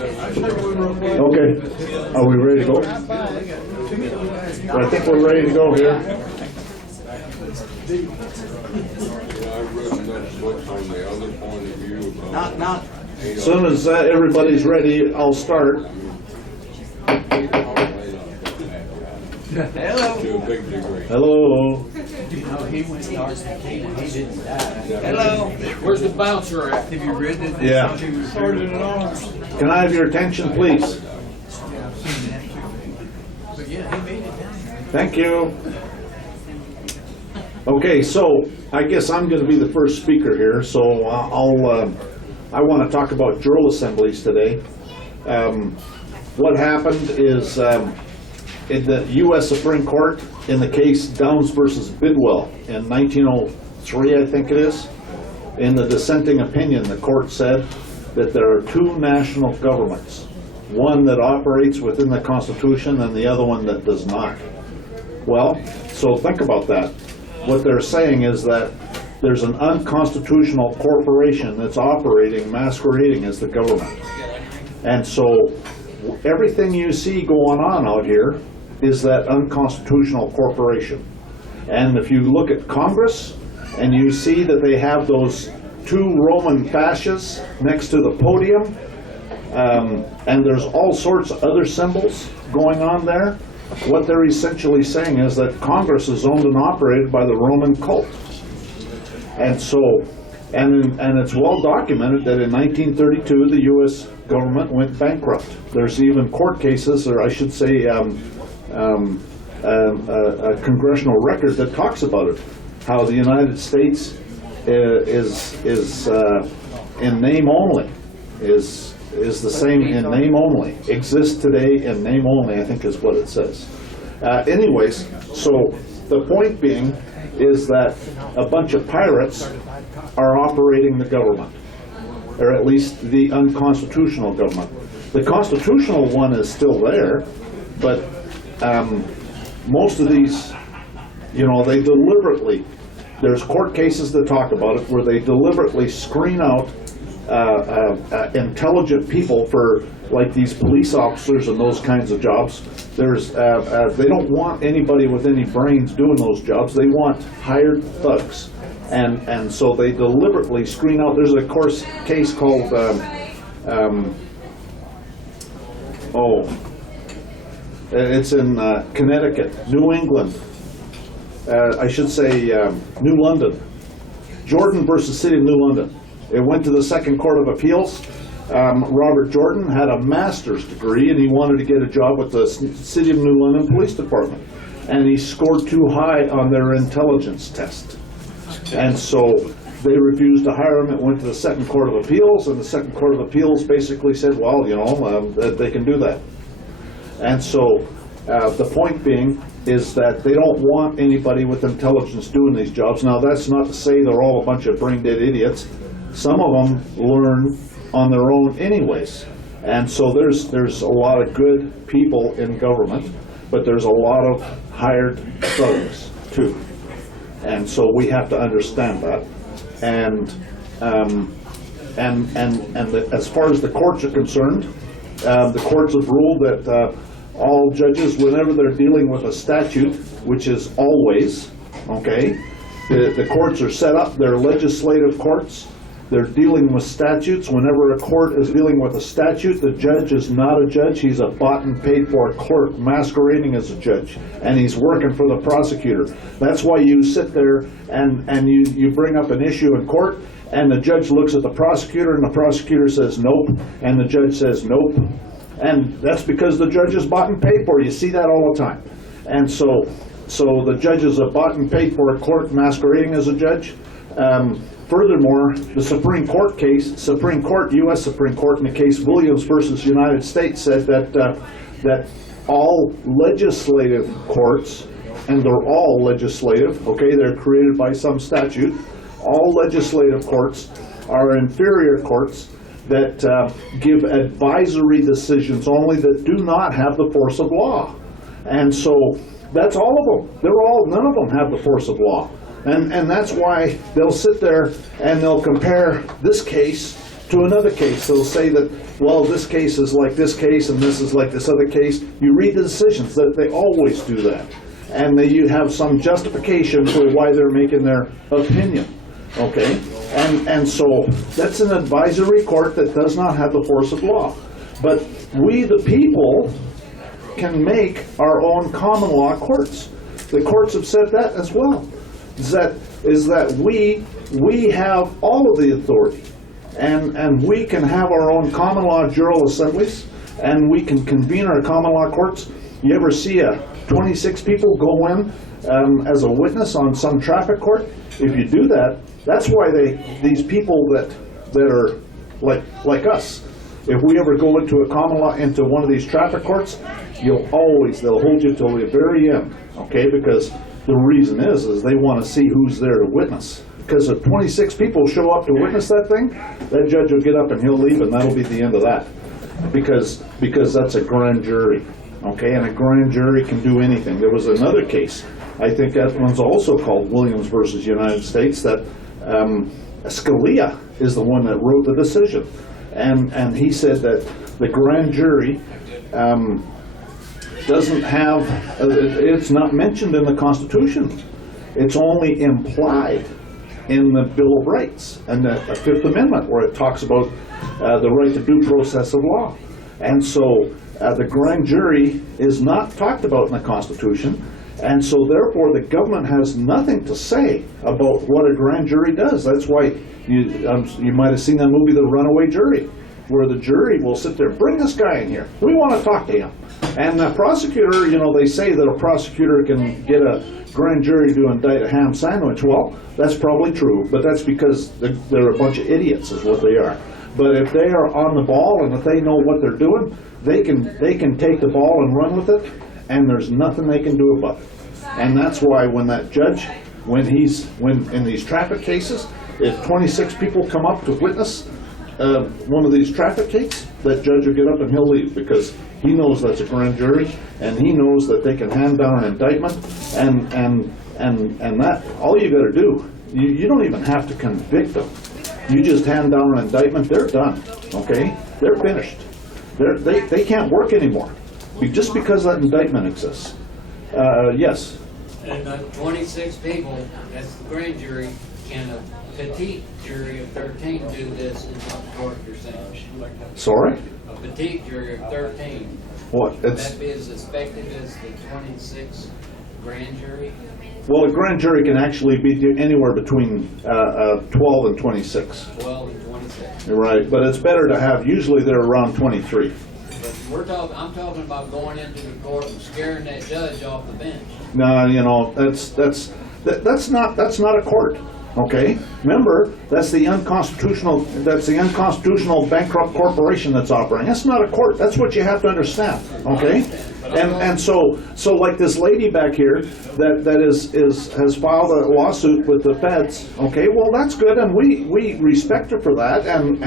Okay, are we ready to go? I think we're ready to go here. I've written up books on the other point of view about. As soon as everybody's ready, I'll start. Hello. To a big degree. Hello. No, he went to Argentina. He didn't die. Hello. Where's the bouncer at? Have you read it? Yeah. Can I have your attention, please? Thank you. Okay, so I guess I'm going to be the first speaker here. So I want to talk about Jural Assemblies today. What happened is in the U.S. Supreme Court, in the case Downs versus Bidwell in 1903, I think it is, in the dissenting opinion, the court said that there are two national governments, one that operates within the Constitution and the other one that does not. Well, so think about that. What they're saying is that there's an unconstitutional corporation that's operating, masquerading as the government. And so everything you see going on out here is that unconstitutional corporation. And if you look at Congress and you see that they have those two Roman fasces next to the podium, and there's all sorts of other symbols going on there, what they're essentially saying is that Congress is owned and operated by the Roman cult. And so, and it's well documented that in 1932 the U.S. government went bankrupt. There's even court cases, or I should say a congressional record that talks about it, how the United States is in name only, is the same in name only, exists today in name only, I think is what it says. Anyways, so the point being is that a bunch of pirates are operating the government, or at least the unconstitutional government. The constitutional one is still there, but most of these, you know, they deliberately, there's court cases that talk about it where they deliberately screen out intelligent people for, like, these police officers and those kinds of jobs. There's they don't want anybody with any brains doing those jobs. They want hired thugs, and so they deliberately screen out. There's a case called it's in Connecticut, New England. I should say New London. Jordan versus City of New London. It went to the Second Court of Appeals. Robert Jordan had a master's degree and he wanted to get a job with the City of New London Police Department. And he scored too high on their intelligence test. And so they refused to hire him. It went to the Second Court of Appeals, and the Second Court of Appeals basically said, well, you know, they can do that. And so the point being is that they don't want anybody with intelligence doing these jobs. Now, that's not to say they're all a bunch of brain-dead idiots. Some of them learn on their own anyways. And so there's a lot of good people in government, but there's a lot of hired thugs too. And so we have to understand that. And as far as the courts are concerned, the courts have ruled that all judges, whenever they're dealing with a statute, which is always, okay, the courts are set up, they're legislative courts, they're dealing with statutes. Whenever a court is dealing with a statute, the judge is not a judge, he's a bought and paid for clerk masquerading as a judge, and he's working for the prosecutor. That's why you sit there and you bring up an issue in court, and the judge looks at the prosecutor, and the prosecutor says nope, and the judge says nope. And that's because the judge is bought and paid for. You see that all the time. And so the judge is a bought and paid for a clerk masquerading as a judge. Furthermore, the Supreme Court case, U.S. Supreme Court in the case Williams versus United States said that all legislative courts, and they're all legislative, okay, they're created by some statute, all legislative courts are inferior courts that give advisory decisions only, that do not have the force of law. And so that's all of them. None of them have the force of law. And that's why they'll sit there and they'll compare this case to another case. They'll say that, well, this case is like this case and this is like this other case. You read the decisions, that they always do that. And you have some justification for why they're making their opinion, okay? And so that's an advisory court that does not have the force of law. But we, the people, can make our own common law courts. The courts have said that as well. Is that we have all of the authority, and we can have our own common law jural assemblies, and we can convene our common law courts. You ever see 26 people go in as a witness on some traffic court? If you do that, that's why these people that are like us, if we ever go into a common law, into one of these traffic courts, they'll hold you till the very end, okay? Because the reason is they want to see who's there to witness. Because if 26 people show up to witness that thing, that judge will get up and he'll leave, and that'll be the end of that. Because that's a grand jury, okay? And a grand jury can do anything. There was another case, I think that one's also called Williams versus United States, that Scalia is the one that wrote the decision. And he said that the grand jury doesn't have, it's not mentioned in the Constitution. It's only implied in the Bill of Rights and the Fifth Amendment, where it talks about the right to due process of law. And so the grand jury is not talked about in the Constitution, and so therefore the government has nothing to say about what a grand jury does. That's why you might have seen that movie, The Runaway Jury, where the jury will sit there, bring this guy in here, we want to talk to him. And the prosecutor, they say that a prosecutor can get a grand jury to indict a ham sandwich. Well, that's probably true, but that's because they're a bunch of idiots is what they are. But if they are on the ball and if they know what they're doing, they can take the ball and run with it, and there's nothing they can do about it. And that's why when that judge, when in these traffic cases, if 26 people come up to witness one of these traffic cases, that judge will get up and he'll leave, because he knows that's a grand jury, and he knows that they can hand down an indictment, and that, all you got to do, you don't even have to convict them. You just hand down an indictment, they're done, okay? They're finished. They can't work anymore, just because that indictment exists. Yes? And 26 people, that's the grand jury, can a petite jury of 13 do this in what court you're saying? Sorry? A petite jury of 13. What? Would that be as effective as the 26 grand jury? Well, a grand jury can actually be anywhere between 12 and 26. 12 and 26. Right, but it's better to have, usually they're around 23. But I'm talking about going into the court and scaring that judge off the bench. No, that's not a court. Okay, remember, that's the unconstitutional bankrupt corporation that's operating. That's not a court. That's what you have to understand. Okay, and so like this lady back here that has filed a lawsuit with the feds. Okay, well that's good, and we respect her for that, and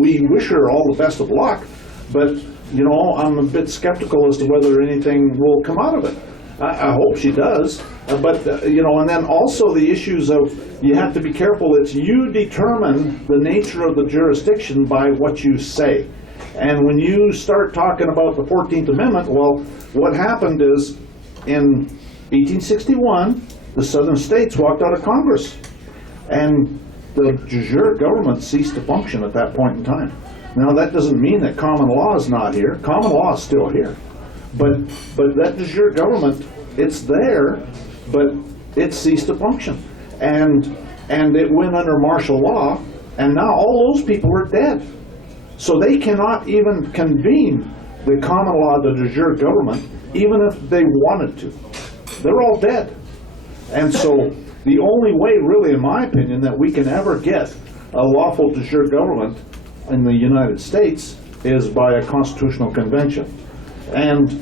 we wish her all the best of luck. But I'm a bit skeptical as to whether anything will come out of it. I hope she does, but and then also the issues of, you have to be careful. It's you determine the nature of the jurisdiction by what you say, and when you start talking about the 14th Amendment, well, what happened is in 1861 the Southern states walked out of Congress, and the de jure government ceased to function at that point in time. Now that doesn't mean that common law is not here. Common law is still here. But that de jure government, it's there, but it ceased to function. And it went under martial law, and now all those people are dead. So they cannot even convene the common law, the de jure government, even if they wanted to. They're all dead. And so the only way, really, in my opinion, that we can ever get a lawful de jure government in the United States is by a constitutional convention. And,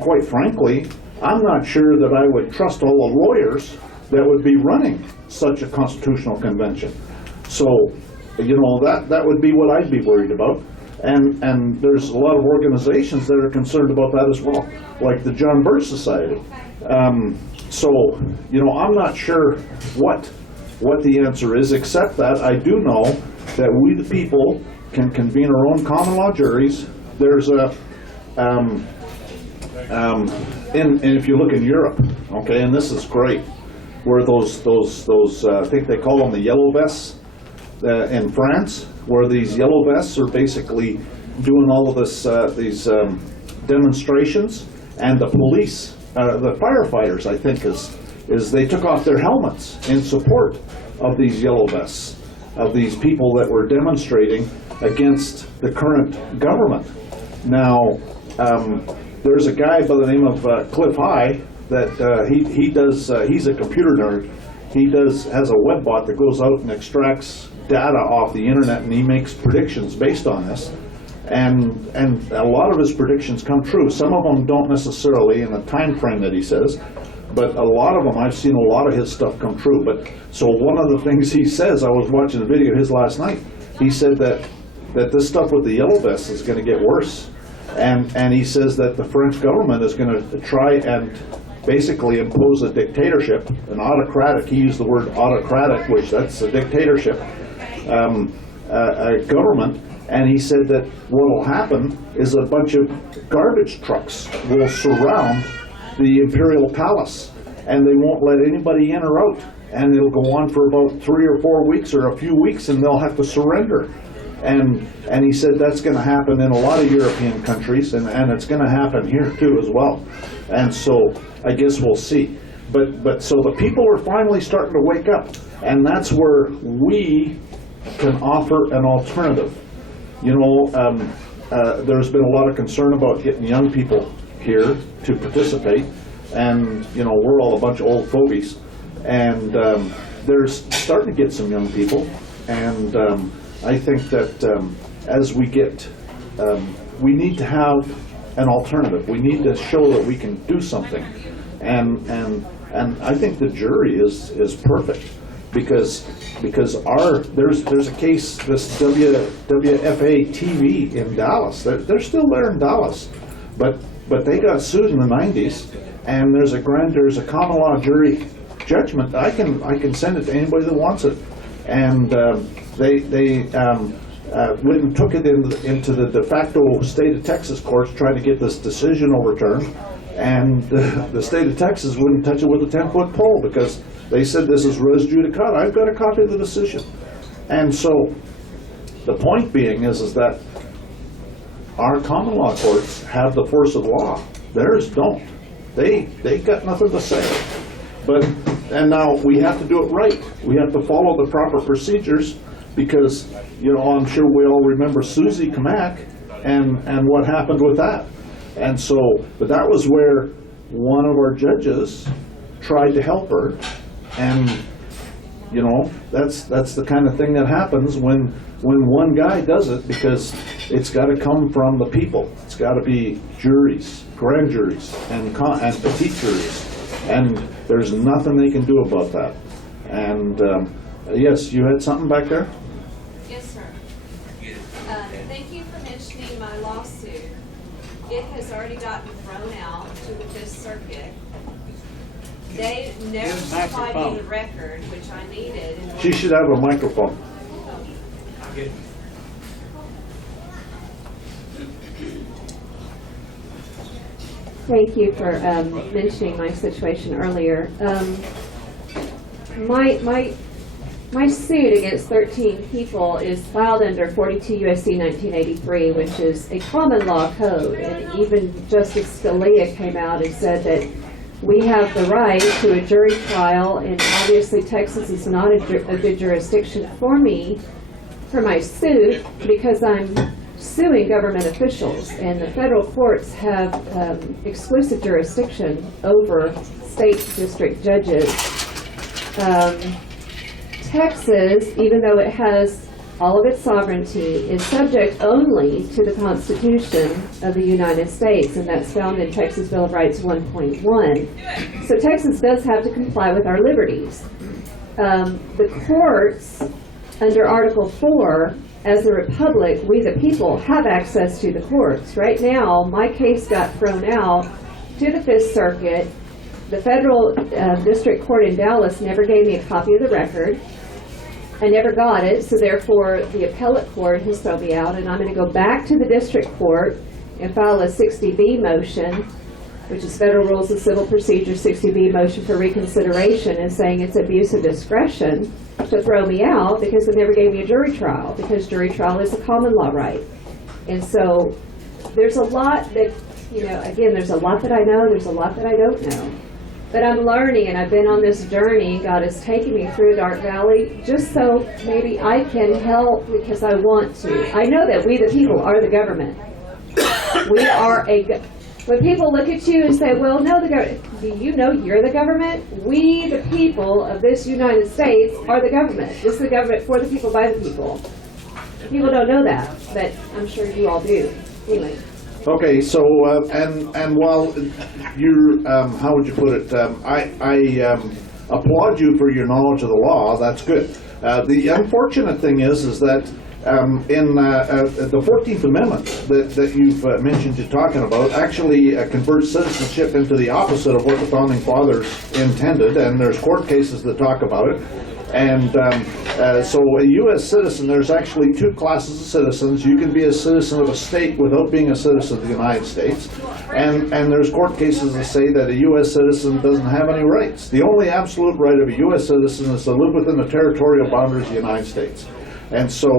quite frankly, I'm not sure that I would trust all the lawyers that would be running such a constitutional convention. So, that would be what I'd be worried about. And there's a lot of organizations that are concerned about that as well, like the John Birch Society. So, I'm not sure what the answer is, except that I do know that we the people can convene our own common law juries. There's a, and if you look in Europe, okay, and this is great, where those I think they call them the yellow vests in France, where these yellow vests are basically doing all of this, these demonstrations, and the police, the firefighters, I think, is they took off their helmets in support of these yellow vests, of these people that were demonstrating against the current government. Now, there's a guy by the name of Cliff High that he does. He's a computer nerd. He has a web bot that goes out and extracts data off the internet, and he makes predictions based on this. And a lot of his predictions come true. Some of them don't necessarily in the time frame that he says, but a lot of them, I've seen a lot of his stuff come true. But so one of the things he says, I was watching a video of his last night, he said that this stuff with the yellow vests is going to get worse. And he says that the French government is going to try and basically impose a dictatorship, an autocratic, he used the word autocratic, which that's a dictatorship, a government. And he said that what will happen is a bunch of garbage trucks will surround the imperial palace, and they won't let anybody in or out. And it'll go on for about 3 or 4 weeks or a few weeks, and they'll have to surrender. And he said that's going to happen in a lot of European countries, and it's going to happen here too as well. And so I guess we'll see. But so the people are finally starting to wake up, and that's where we can offer an alternative. You know, there's been a lot of concern about getting young people here to participate, and you know, we're all a bunch of old fogies, and there's starting to get some young people, and I think that as we get, we need to have an alternative. We need to show that we can do something, and I think the jury is perfect. Because there's a case, this WFA TV in Dallas. They're still there in Dallas, but they got sued in the 90s, and there's a common law jury judgment. I can send it to anybody that wants it, and they went and took it into the de facto state of Texas courts trying to get this decision overturned, and the state of Texas wouldn't touch it with a 10-foot pole because they said this is res judicata. I've got a copy of the decision. And so the point being is that our common law courts have the force of law. Theirs don't. They got nothing to say. And now we have to do it right. We have to follow the proper procedures because, you know, I'm sure we all remember Susie Kamak and what happened with that. And so, but that was where one of our judges tried to help her. And you know, that's the kind of thing that happens when one guy does it, because it's got to come from the people. It's got to be juries, grand juries, and petite juries, and there's nothing they can do about that. And yes, you had something back there? Yes, sir. Thank you for mentioning my lawsuit. It has already gotten thrown out to the Fifth Circuit. They never supplied me the record, which I needed. She should have a microphone. Thank you for mentioning my situation earlier. My suit against 13 people is filed under 42 U.S.C. 1983, which is a common law code. And even Justice Scalia came out and said that we have the right to a jury trial, and obviously Texas is not a good jurisdiction for me, for my suit, because I'm suing government officials, and the federal courts have exclusive jurisdiction over state district judges. Texas, even though it has all of its sovereignty, is subject only to the Constitution of the United States, and that's found in Texas Bill of Rights 1.1. So Texas does have to comply with our liberties. The courts, under Article 4, as a republic, we the people have access to the courts. Right now, my case got thrown out to the Fifth Circuit. The federal district court in Dallas never gave me a copy of the record. I never got it, so therefore the appellate court has thrown me out, and I'm going to go back to the district court and file a 60B motion, which is Federal Rules of Civil Procedure 60B motion for reconsideration, and saying it's abuse of discretion to throw me out because they never gave me a jury trial, because jury trial is a common law right. And so there's a lot that, you know, again, there's a lot that I know, there's a lot that I don't know. But I'm learning, and I've been on this journey. God has taken me through a dark valley just so maybe I can help because I want to. I know that we the people are the government. We are when people look at you and say, well, no, the government, do you know you're the government? We, the people of this United States, are the government. This is the government for the people, by the people. People don't know that, but I'm sure you all do. Anyway. Okay, so, and while you're, how would you put it, I applaud you for your knowledge of the law, that's good. The unfortunate thing is that in the 14th Amendment that you've mentioned you're talking about actually converts citizenship into the opposite of what the Founding Fathers intended, and there's court cases that talk about it. And so a U.S. citizen, there's actually two classes of citizens. You can be a citizen of a state without being a citizen of the United States. And there's court cases that say that a U.S. citizen doesn't have any rights. The only absolute right of a U.S. citizen is to live within the territorial boundaries of the United States. And so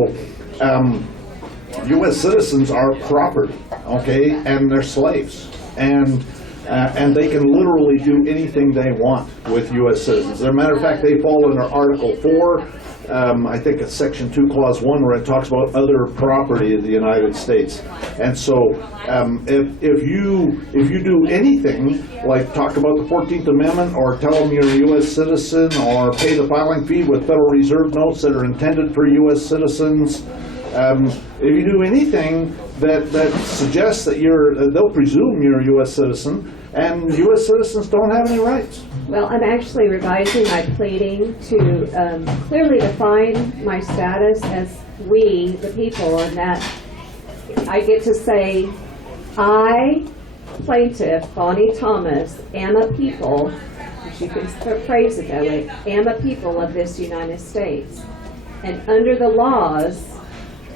U.S. citizens are property, okay, and they're slaves. And they can literally do anything they want with U.S. citizens. As a matter of fact, they fall under Article 4, I think it's Section 2, Clause 1, where it talks about other property of the United States. And so if you do anything, like talk about the 14th Amendment, or tell them you're a U.S. citizen, or pay the filing fee with Federal Reserve notes that are intended for U.S. citizens, if you do anything that suggests that they'll presume you're a U.S. citizen, and U.S. citizens don't have any rights. Well, I'm actually revising my pleading to clearly define my status as we, the people, and that I get to say, I, plaintiff Bonnie Thomas, am a people, which you can phrase it that way, am a people of this United States. And under the laws,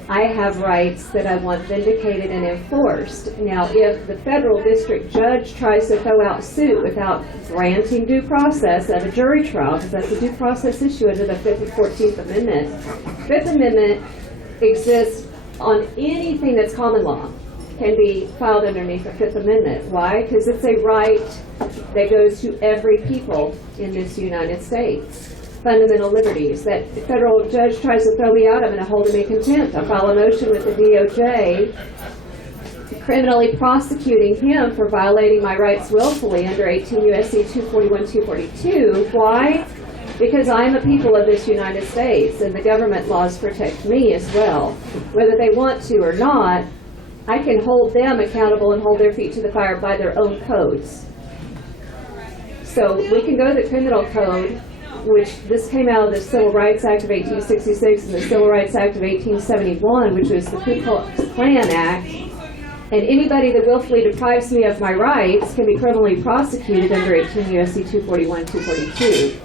I have rights that I want vindicated and enforced. Now, if the federal district judge tries to throw out suit without granting due process at a jury trial, because that's a due process issue under the 5th and 14th Amendment, 5th Amendment exists on anything that's common law, can be filed underneath the 5th Amendment. Why? Because it's a right that goes to every people in this United States. Fundamental liberties. That the federal judge tries to throw me out, I'm going to hold him in contempt. I'll file a motion with the DOJ criminally prosecuting him for violating my rights willfully under 18 U.S.C. 241, 242. Why? Because I'm a people of this United States, and the government laws protect me as well. Whether they want to or not, I can hold them accountable and hold their feet to the fire by their own codes. So we can go to the criminal code, which this came out of the Civil Rights Act of 1866 and the Civil Rights Act of 1871, which was the Ku Klux Klan Act. And anybody that willfully deprives me of my rights can be criminally prosecuted under 18 U.S.C. 241, 242.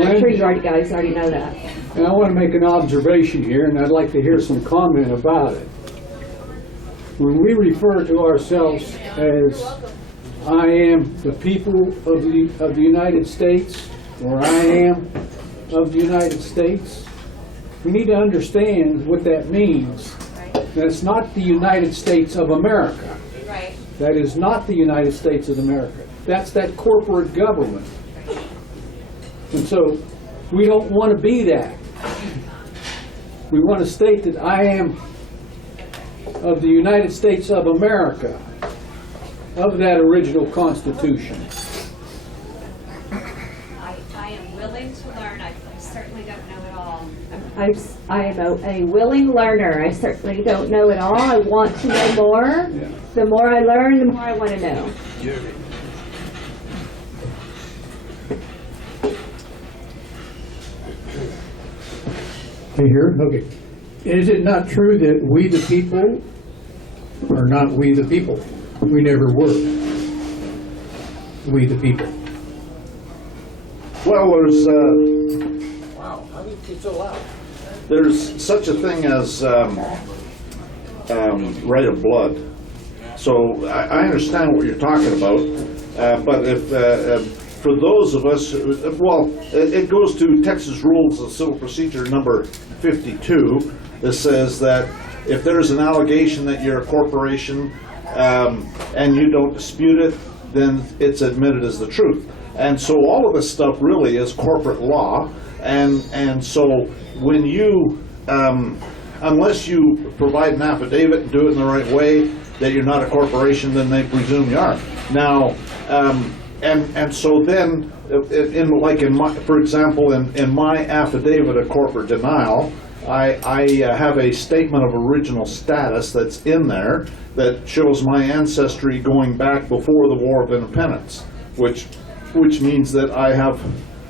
I'm sure you guys already know that. And I want to make an observation here, and I'd like to hear some comment about it. When we refer to ourselves as I am the people of the United States, or I am of the United States, we need to understand what that means. That's not the United States of America. Right. That is not the United States of America. That's that corporate government. And so we don't want to be that. We want to state that I am of the United States of America, of that original Constitution. I am willing to learn. I certainly don't know it all. I am a willing learner. I certainly don't know it all. I want to know more. Yeah. The more I learn, the more I want to know. Can you hear? Okay. Is it not true that we the people are not we the people? We never were we the people. Well, Wow, how did it get so loud? there's such a thing as right of blood. So I understand what you're talking about, but if for those of us, well, it goes to Texas Rules of Civil Procedure number 52 that says that if there's an allegation that you're a corporation and you don't dispute it, then it's admitted as the truth. And so all of this stuff really is corporate law, and so when you, unless you provide an affidavit and do it in the right way, that you're not a corporation, then they presume you are. Now, and so then, for example, in my affidavit of corporate denial, I have a statement of original status that's in there that shows my ancestry going back before the War of Independence, which means that I have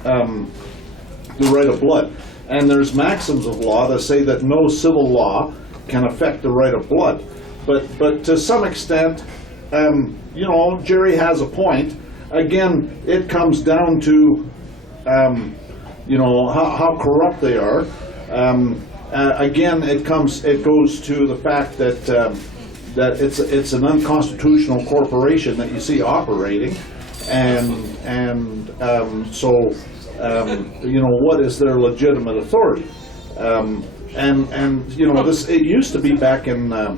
the right of blood. And there's maxims of law that say that no civil law can affect the right of blood. But to some extent, Jerry has a point. Again, it comes down to, how corrupt they are. Again, it goes to the fact that it's an unconstitutional corporation that you see operating, so what is their legitimate authority? This, it used to be back in the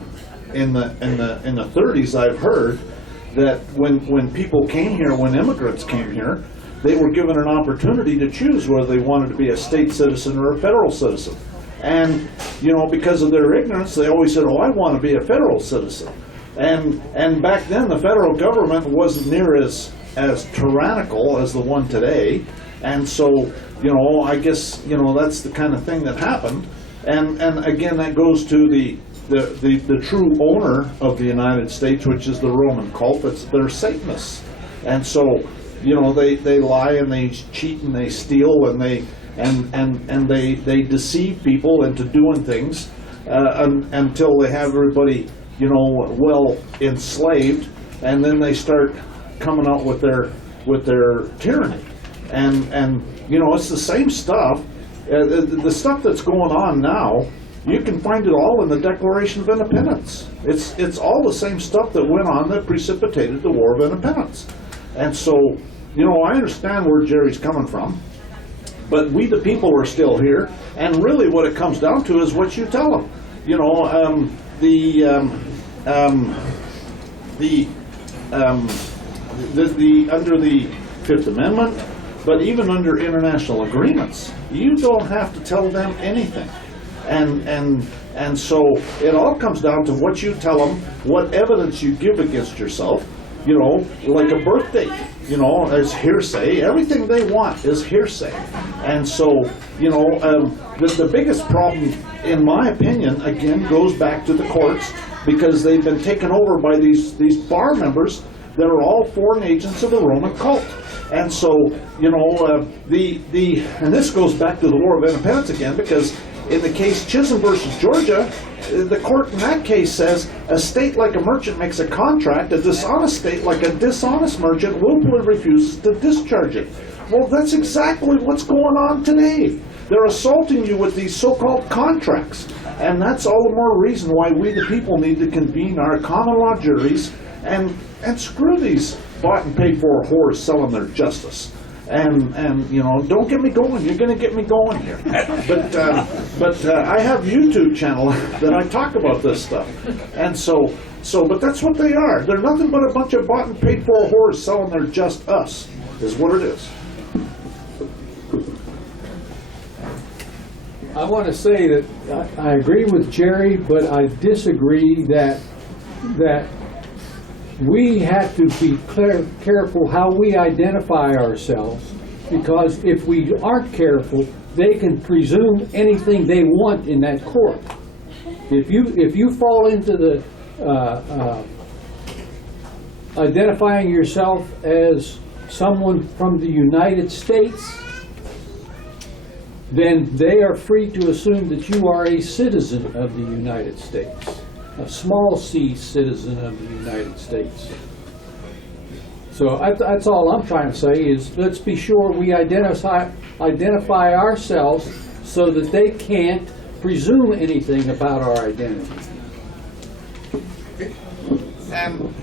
30s, I've heard that when people came here, when immigrants came here, they were given an opportunity to choose whether they wanted to be a state citizen or a federal citizen. And, because of their ignorance, they always said, oh, I want to be a federal citizen. And back then, the federal government wasn't near as tyrannical as the one today. And so, I guess, that's the kind of thing that happened. And again, that goes to the true owner of the United States, which is the Roman cult. They're Satanists. And so, they lie and they cheat and they steal and they deceive people into doing things until they have everybody, well enslaved, and then they start coming out with their tyranny. And it's the same stuff. The stuff that's going on now, you can find it all in the Declaration of Independence. It's all the same stuff that went on that precipitated the War of Independence. And so, I understand where Jerry's coming from, but we the people are still here, and really what it comes down to is what you tell them. Under the Fifth Amendment, but even under international agreements, you don't have to tell them anything. And so it all comes down to what you tell them, what evidence you give against yourself, like a birth date, as hearsay. Everything they want is hearsay. And so, the biggest problem, in my opinion, again, goes back to the courts, because they've been taken over by these bar members that are all foreign agents of the Roman cult. And so, and this goes back to the War of Independence again, because in the case Chisholm versus Georgia, the court in that case says a state like a merchant makes a contract, a dishonest state like a dishonest merchant willfully refuses to discharge it. Well, that's exactly what's going on today. They're assaulting you with these so-called contracts. And that's all the more reason why we the people need to convene our common law juries and screw these bought and paid for whores selling their justice. And don't get me going. You're going to get me going here. But I have YouTube channel that I talk about this stuff. And but that's what they are. They're nothing but a bunch of bought and paid for whores selling their just us, is what it is. I want to say that I agree with Jerry, but I disagree that we have to be careful how we identify ourselves, because if we aren't careful, they can presume anything they want in that court. If you fall into the identifying yourself as someone from the United States, then they are free to assume that you are a citizen of the United States, a small c citizen of the United States. So that's all I'm trying to say is let's be sure we identify ourselves so that they can't presume anything about our identity. And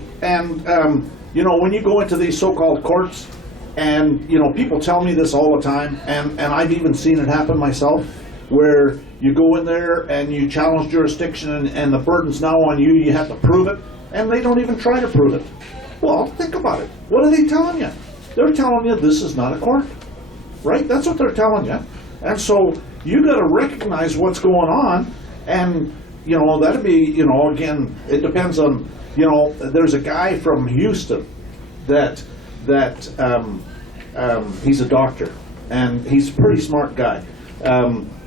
you know, when you go into these so-called courts, and you know, people tell me this all the time, and I've even seen it happen myself, where you go in there and you challenge jurisdiction, and the burden's now on you, you have to prove it, and they don't even try to prove it. Well, think about it. What are they telling you? They're telling you this is not a court, right? That's what they're telling you. And so you got to recognize what's going on, and you know, that'd be, you know, again, it depends on, you know, there's a guy from Houston that he's a doctor, and he's a pretty smart guy.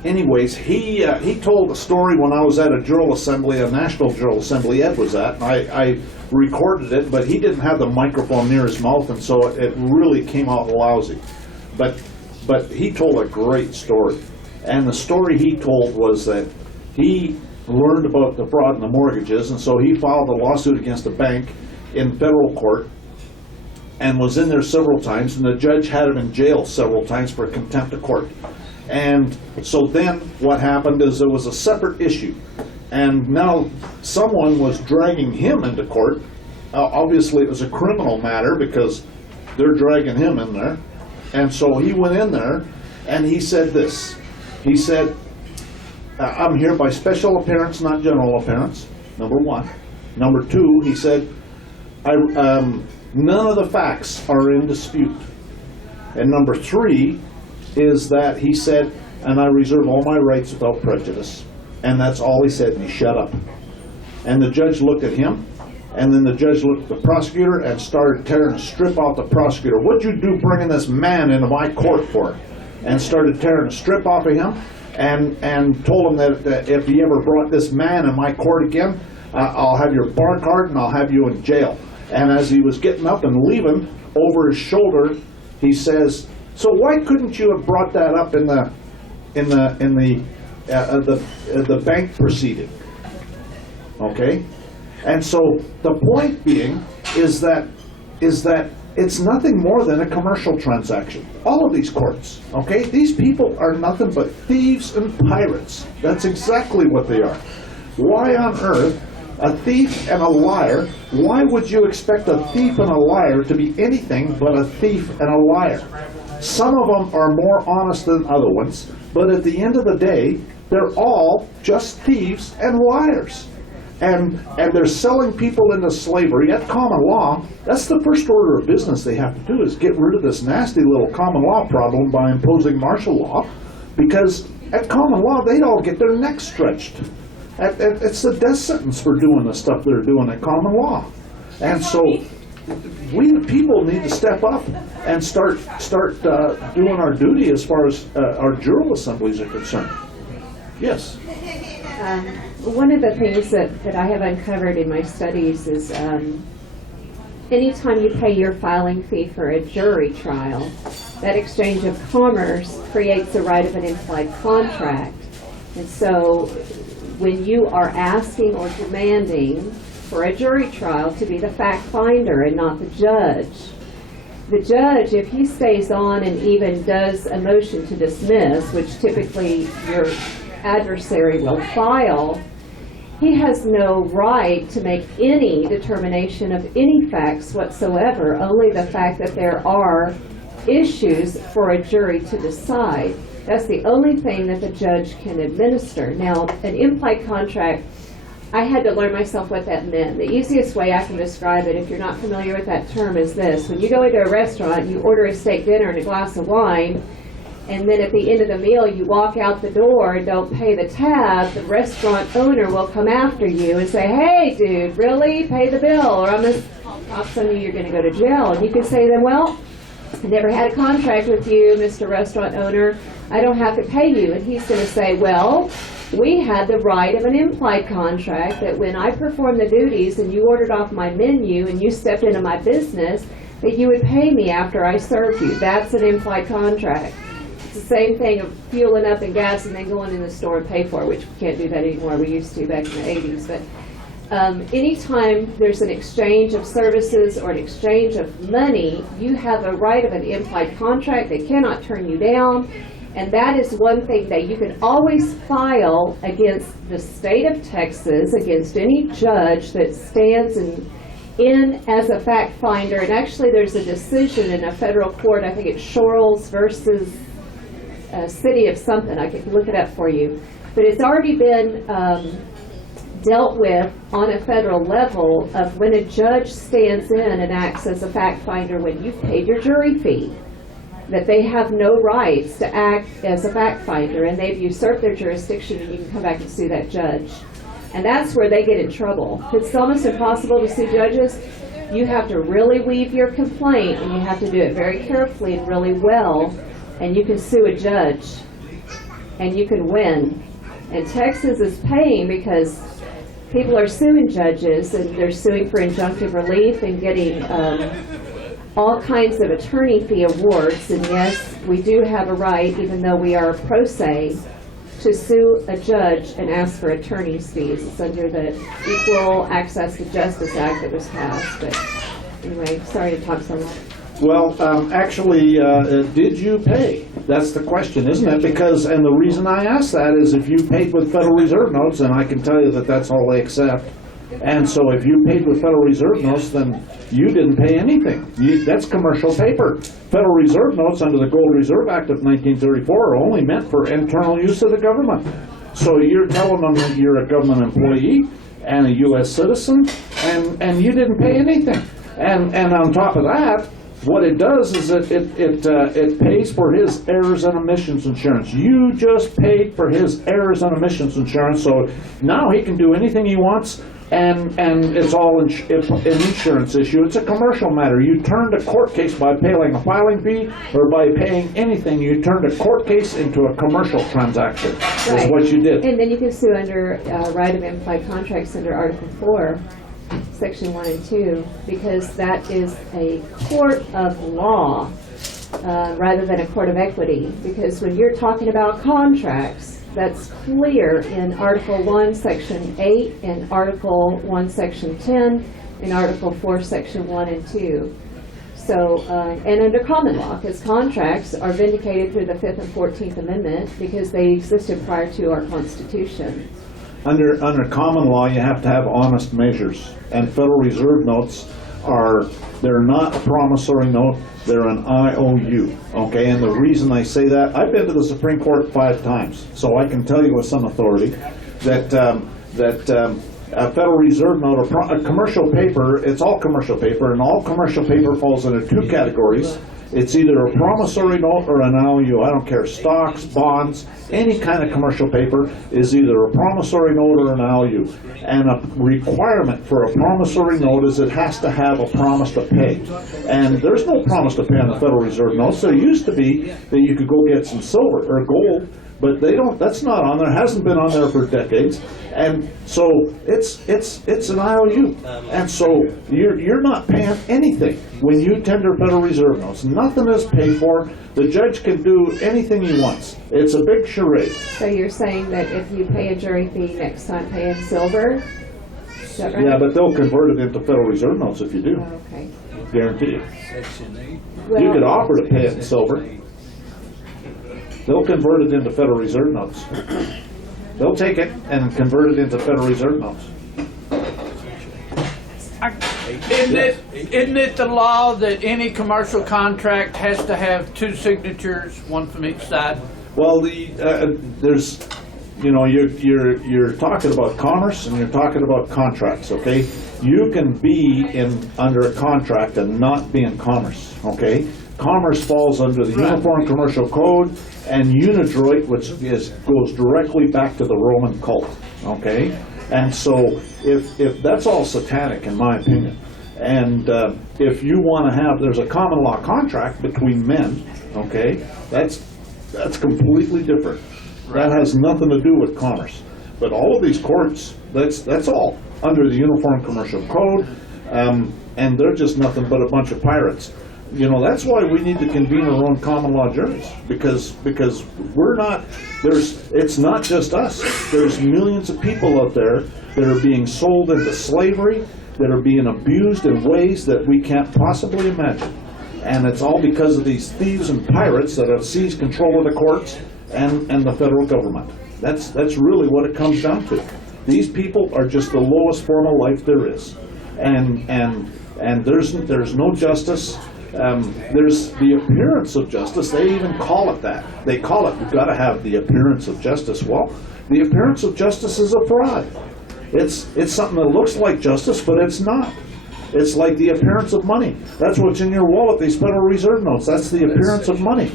Anyways, he told a story when I was at a Jural assembly, a national Jural assembly Ed was at, and I recorded it, but he didn't have the microphone near his mouth, and so it really came out lousy. But he told a great story, and the story he told was that he learned about the fraud in the mortgages, and so he filed a lawsuit against a bank in federal court, and was in there several times, and the judge had him in jail several times for contempt of court. And so then what happened is there was a separate issue, and now someone was dragging him into court. Obviously it was a criminal matter because they're dragging him in there. And so he went in there and he said this. He said, I'm here by special appearance, not general appearance, number one. Number two, he said, none of the facts are in dispute. And number three is that he said, and I reserve all my rights without prejudice. And that's all he said, and he shut up. And the judge looked at him, and then the judge looked at the prosecutor and started tearing a strip off the prosecutor. What'd you do bringing this man into my court for? And started tearing a strip off of him, and told him that if he ever brought this man in my court again, I'll have your bar card and I'll have you in jail. And as he was getting up and leaving, over his shoulder, he says, so why couldn't you have brought that up in the bank proceeding? Okay? And so the point being is that it's nothing more than a commercial transaction. All of these courts, okay? These people are nothing but thieves and pirates. That's exactly what they are. Why on earth, a thief and a liar, why would you expect a thief and a liar to be anything but a thief and a liar? Some of them are more honest than other ones, but at the end of the day, they're all just thieves and liars. And they're selling people into slavery at common law. That's the first order of business they have to do, is get rid of this nasty little common law problem by imposing martial law, because at common law, they'd all get their necks stretched. It's the death sentence for doing the stuff they're doing at common law. And so we the people need to step up and start doing our duty as far as our Jural assemblies are concerned. Yes? One of the things that I have uncovered in my studies is anytime you pay your filing fee for a jury trial, that exchange of commerce creates the right of an implied contract. And so when you are asking or demanding for a jury trial to be the fact finder and not the judge, if he stays on and even does a motion to dismiss, which typically your adversary will file, he has no right to make any determination of any facts whatsoever, only the fact that there are issues for a jury to decide. That's the only thing that the judge can administer. Now, an implied contract, I had to learn myself what that meant. The easiest way I can describe it, if you're not familiar with that term, is this. When you go into a restaurant, you order a steak dinner and a glass of wine, and then at the end of the meal, you walk out the door and don't pay the tab, the restaurant owner will come after you and say, hey, dude, really? Pay the bill, or I'm going to talk some of you, you're going to go to jail. And you can say to them, well, I never had a contract with you, Mr. Restaurant Owner. I don't have to pay you. And he's going to say, well, we had the right of an implied contract that when I performed the duties and you ordered off my menu and you stepped into my business, that you would pay me after I served you. That's an implied contract. It's the same thing of fueling up and gas and then going in the store and pay for it, which we can't do that anymore. We used to back in the 80s. But anytime there's an exchange of services or an exchange of money, you have a right of an implied contract. They cannot turn you down. And that is one thing that you can always file against the state of Texas, against any judge that stands in as a fact finder. And actually there's a decision in a federal court, I think it's Jural versus city of something, I can look it up for you. But it's already been dealt with on a federal level of when a judge stands in and acts as a fact finder when you've paid your jury fee, that they have no rights to act as a fact finder, and they've usurped their jurisdiction, and you can come back and sue that judge. And that's where they get in trouble. It's almost impossible to sue judges. You have to really weave your complaint, and you have to do it very carefully and really well, and you can sue a judge, and you can win. And Texas is paying because people are suing judges, and they're suing for injunctive relief and getting all kinds of attorney fee awards. And yes, we do have a right, even though we are pro se, to sue a judge and ask for attorney's fees. It's under the Equal Access to Justice Act that was passed. But anyway, sorry to talk so much. Well, actually, did you pay? That's the question, isn't it? Because, and the reason I ask that is if you paid with Federal Reserve notes, and I can tell you that that's all they accept. And so if you paid with Federal Reserve notes, then you didn't pay anything. That's commercial paper. Federal Reserve notes under the Gold Reserve Act of 1934 are only meant for internal use of the government. So you're telling them that you're a government employee and a U.S. citizen, and you didn't pay anything. And on top of that, what it does is it pays for his errors and omissions insurance. You just paid for his errors and omissions insurance, so now he can do anything he wants. And it's all an insurance issue. It's a commercial matter. You turned a court case by paying a filing fee or by paying anything. You turned a court case into a commercial transaction. That's what you did. And then you can sue under right of implied contracts under Article 4, Section 1 and 2, because that is a court of law rather than a court of equity. Because when you're talking about contracts, that's clear in Article 1, Section 8, and Article 1, Section 10, and Article 4, Section 1 and 2. So, and under common law, because contracts are vindicated through the 5th and 14th Amendment because they existed prior to our Constitution. Under common law, you have to have honest measures, and Federal Reserve notes they're not a promissory note, they're an IOU, okay? And the reason I say that, I've been to the Supreme Court 5 times, so I can tell you with some authority that a Federal Reserve note, a commercial paper, it's all commercial paper, and all commercial paper falls into 2 categories. It's either a promissory note or an IOU. I don't care, stocks, bonds, any kind of commercial paper is either a promissory note or an IOU. And a requirement for a promissory note is it has to have a promise to pay. And there's no promise to pay on the Federal Reserve notes. There used to be that you could go get some silver or gold, but they don't. That's not on there. Hasn't been on there for decades. And so it's an IOU. And so you're not paying anything when you tender Federal Reserve notes. Nothing is paid for. The judge can do anything he wants. It's a big charade. So you're saying that if you pay a jury fee, next time pay in silver? Is that right? Yeah, but they'll convert it into Federal Reserve notes if you do. Oh, okay. Guarantee you. Section 8. Well, You could offer to pay it in silver. They'll convert it into Federal Reserve notes. They'll take it and convert it into Federal Reserve notes. Isn't it the law that any commercial contract has to have 2 signatures, one from each side? Well, there's, you're talking about commerce and you're talking about contracts, okay? You can be under a contract and not be in commerce, okay? Commerce falls under the Uniform Commercial Code and Unidroit, which goes directly back to the Roman cult, okay? And so if that's all satanic, in my opinion, and if you want to have, there's a common law contract between men, okay? That's completely different. That has nothing to do with commerce. But all of these courts, that's all under the Uniform Commercial Code, and they're just nothing but a bunch of pirates. You know, that's why we need to convene our own common law juries, because we're not, it's not just us. There's millions of people out there that are being sold into slavery, that are being abused in ways that we can't possibly imagine. And it's all because of these thieves and pirates that have seized control of the courts and the federal government. That's really what it comes down to. These people are just the lowest form of life there is. And there's no justice. There's the appearance of justice. They even call it that. They call it, you've got to have the appearance of justice. Well, the appearance of justice is a fraud. It's something that looks like justice, but it's not. It's like the appearance of money. That's what's in your wallet, these Federal Reserve notes. That's the appearance of money.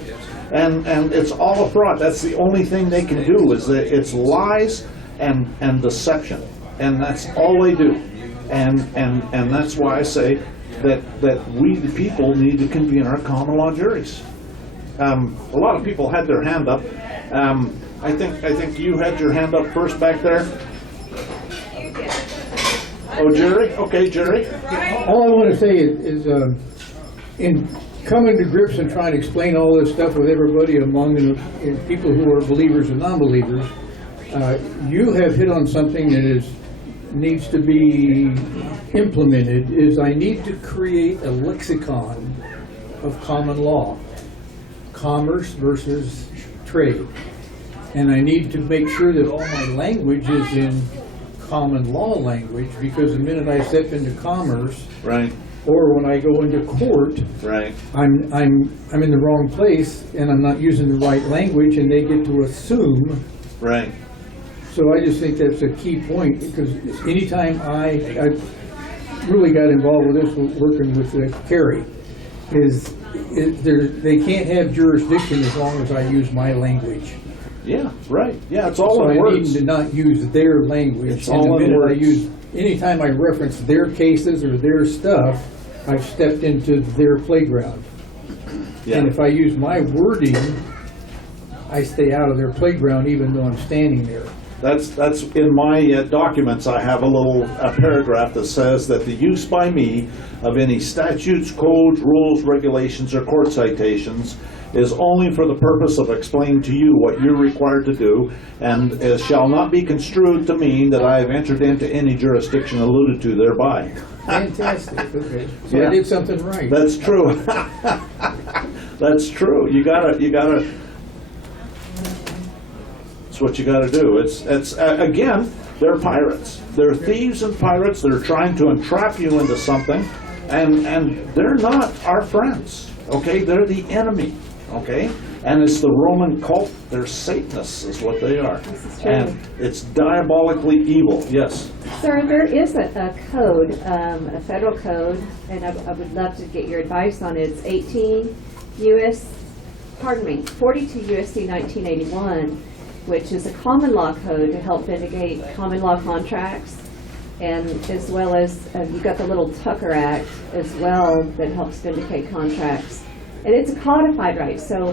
And it's all a fraud. That's the only thing they can do, is that it's lies and deception. And that's all they do. And that's why I say that we, the people, need to convene our common law juries. A lot of people had their hand up. I think you had your hand up first back there. Oh, Jerry? Okay, Jerry. All I want to say is in coming to grips and trying to explain all this stuff with everybody among the people who are believers and non-believers, you have hit on something that needs to be implemented. Is I need to create a lexicon of common law, commerce versus trade, and I need to make sure that all my language is in common law language, because the minute I step into commerce, Right. or when I go into court, Right. I'm in the wrong place and I'm not using the right language, and they get to assume. Right. So I just think that's a key point, because anytime I really got involved with this, working with Kerry, they can't have jurisdiction as long as I use my language. Yeah, right. Yeah, it's all So in I words. need to not use their language. It's all in And the words. minute anytime I reference their cases or their stuff, I've stepped into their playground. Yeah. And if I use my wording, I stay out of their playground even though I'm standing there. That's in my documents. I have a paragraph that says that the use by me of any statutes, codes, rules, regulations, or court citations is only for the purpose of explaining to you what you're required to do, and it shall not be construed to mean that I have entered into any jurisdiction alluded to thereby. Fantastic, okay. So Yeah. I did something right. That's true. That's true. You gotta. It's what you gotta do. It's again, they're pirates. They're thieves and pirates. They're trying to entrap you into something, and they're not our friends. Okay, they're the enemy. Okay, and it's the Roman cult. They're Satanists, is what they are, is true. and it's diabolically evil. Yes. Sir, there is a code, a federal code, and I would love to get your advice on it. It's 42 USC 1981, which is a common law code to help vindicate common law contracts, and as well as you've got the little Tucker Act as well that helps vindicate contracts. And it's a codified right. So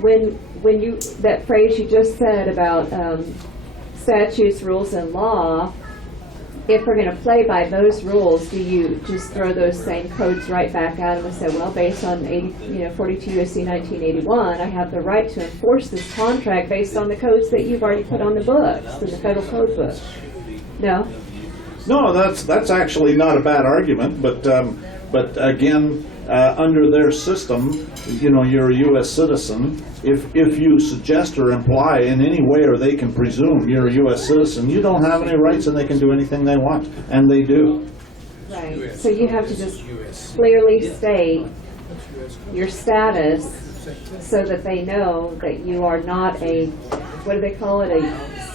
when you, that phrase you just said about statutes, rules, and law, if we're going to play by those rules, do you just throw those same codes right back at them and say, well, based on 42 USC 1981, I have the right to enforce this contract based on the codes that you've already put on the books, in the federal code book? No? No, that's actually not a bad argument, but again, under their system, you're a U.S. citizen. If you suggest or imply in any way, or they can presume you're a U.S. citizen, you don't have any rights, and they can do anything they want, and they do. Right. So you have to just clearly state your status so that they know that you are not a, what do they call it, a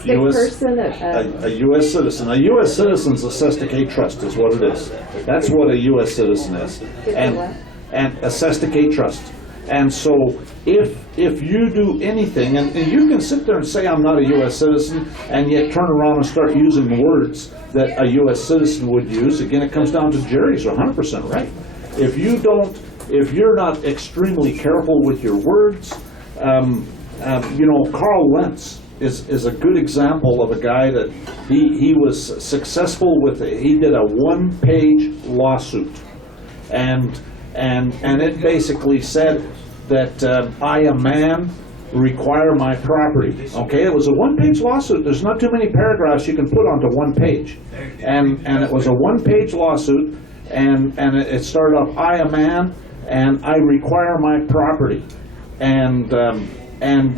sick person? A U.S. citizen. A U.S. citizen's a cesticate trust is what it is. That's what a U.S. citizen is. And a cesticate trust. And so if you do anything, and you can sit there and say I'm not a U.S. citizen, and yet turn around and start using words that a U.S. citizen would use, again, it comes down to Jerry's 100% right. If you're not extremely careful with your words, Carl Lentz is a good example of a guy that he was successful with. He did a one-page lawsuit, and and it basically said that I, a man, require my property. Okay, it was a one-page lawsuit. There's not too many paragraphs you can put onto one page, and it was a one-page lawsuit, and it started off, I, a man, and I require my property, and I've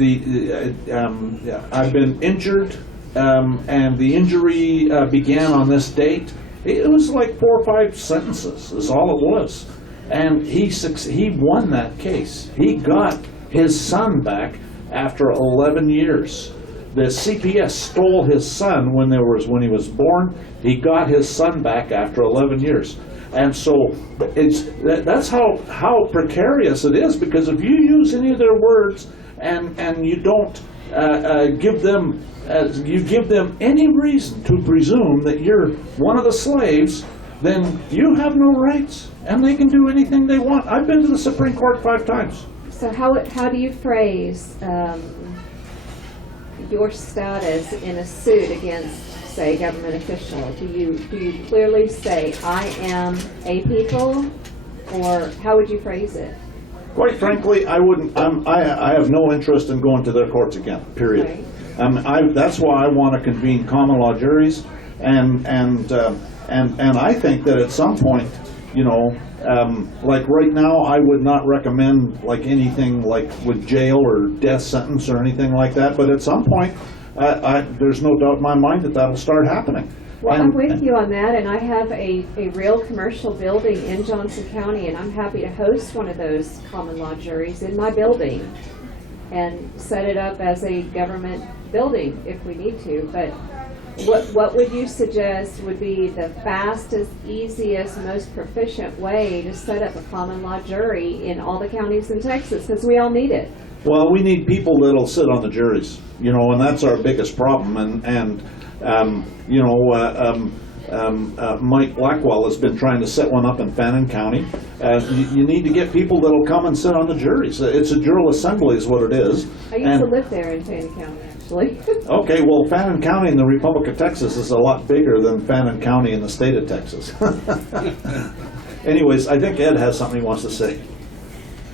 been injured, and the injury began on this date. It was like 4 or 5 sentences is all it was, and he won that case. He got his son back after 11 years. The CPS stole his son when he was born. He got his son back after 11 years. And so that's how precarious it is, because if you use any of their words and you don't give them any reason to presume that you're one of the slaves, then you have no rights, and they can do anything they want. I've been to the Supreme Court 5 times. So how do you phrase your status in a suit against, say, a government official? Do you clearly say, I am a people, or how would you phrase it? Quite frankly, I wouldn't. I have no interest in going to their courts again. Period. Right. That's why I want to convene common law juries, and I think that at some point, you know, like right now, I would not recommend like anything like with jail or death sentence or anything like that. But at some point, there's no doubt in my mind that that'll start happening. Well, I'm with you on that, and I have a real commercial building in Johnson County, and I'm happy to host one of those common law juries in my building and set it up as a government building if we need to. But what would you suggest would be the fastest, easiest, most proficient way to set up a common law jury in all the counties in Texas? Because we all need it. Well, we need people that'll sit on the juries, you know, and that's our biggest problem. You know, Mike Blackwell has been trying to set one up in Fannin County. You need to get people that'll come and sit on the juries. It's a Jural Assembly is what it is. I used to live there in Fannin County, actually. Okay, well, Fannin County in the Republic of Texas is a lot bigger than Fannin County in the state of Texas. Anyways, I think Ed has something he wants to say.